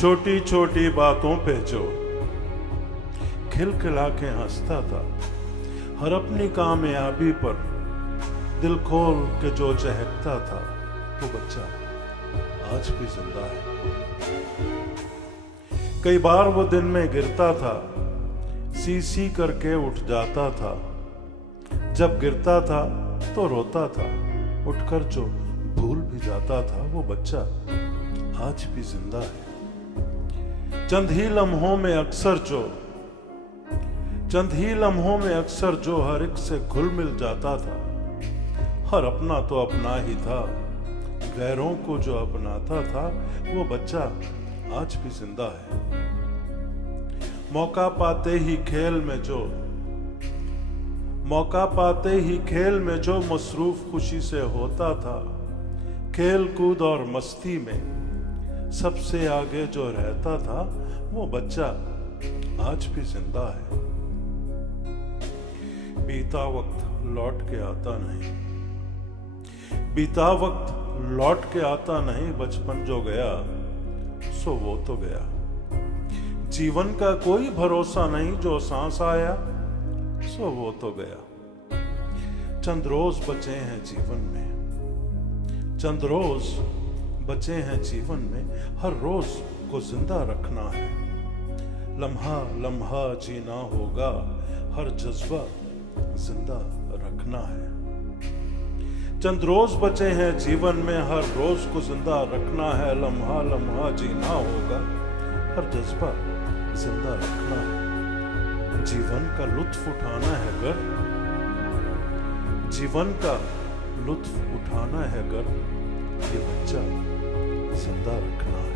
छोटी छोटी बातों पे जो खिलखिला के हंसता था, हर अपनी कामयाबी पर दिल खोल के जो चहकता था, वो बच्चा आज भी जिंदा है। कई बार वो दिन में गिरता था, सी सी करके उठ जाता था। जब गिरता था तो रोता था, उठकर जो भूल भी जाता था, वो बच्चा आज भी जिंदा है। चंद ही लम्हों में अक्सर जो हर एक से घुल मिल जाता था। हर अपना तो अपना ही था, गैरों को जो अपनाता था, वो बच्चा आज भी जिंदा है। मौका पाते ही खेल में जो मसरूफ खुशी से होता था, खेल कूद और मस्ती में सबसे आगे जो रहता था, वो बच्चा आज भी जिंदा है। बीता वक्त लौट के आता नहीं, बचपन जो गया सो वो तो गया। जीवन का कोई भरोसा नहीं, जो सांस आया सो वो तो गया। चंद रोज बचे हैं जीवन में, हर रोज को जिंदा रखना है। लम्हा लम्हा जीना होगा, हर जज्बा जिंदा रखना है। चंद रोज बचे हैं जीवन में, हर रोज को जिंदा रखना है। लम्हा लम्हा जीना होगा, हर जज्बा जिंदा रखना है। जीवन का लुत्फ उठाना है अगर ये बच्चा जिंदा रखना है।